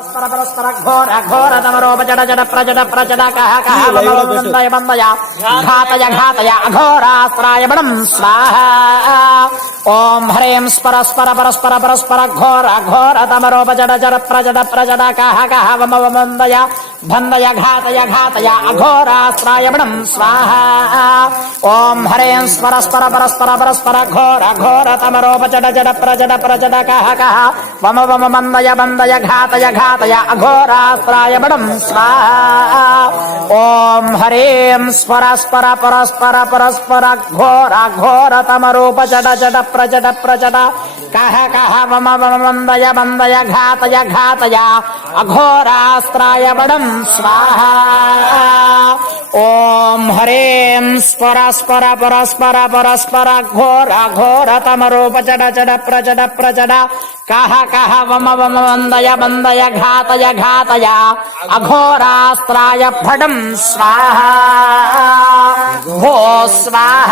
परस्पर घोर घोर तमरोपजड जड प्रजड प्रजड कह कह वन्दय वन्दय घातय घातय अघोरास्त्राय बडं स्वाहा ओम ह्रीं स्पर स्पर परस्पर परस्पर घोर घोर तमरोपजड जड प्रजड कह कह वन्दय वन्दय घातय घातय अघोरास्त्राय बडं स्वाहा ओम ह्रीं स्पर स्पर परस्पर परस्पर घोर घोर तमरोपजड जड प्रजड कह कह वन्दय वन्दय घातय घातय अघोरास्त्राय बडं स्वाहा ओम ह्रीं स्पर स्पर परस्पर परस्पर घोर घोर तमरूप जड जड प्रजड कह कह वन्दय वन्दय घातय घातय अघोरास्त्राय बडं स्वाहा ओम ह्रीं स्पर स्पर परस्पर परस्पर घोर घोर तमरूप जड जड प्रजड कह कह वन्दय वन्दय घातय घातय अघोरास्त्राय बडं स्वाहा भो स्वाहा।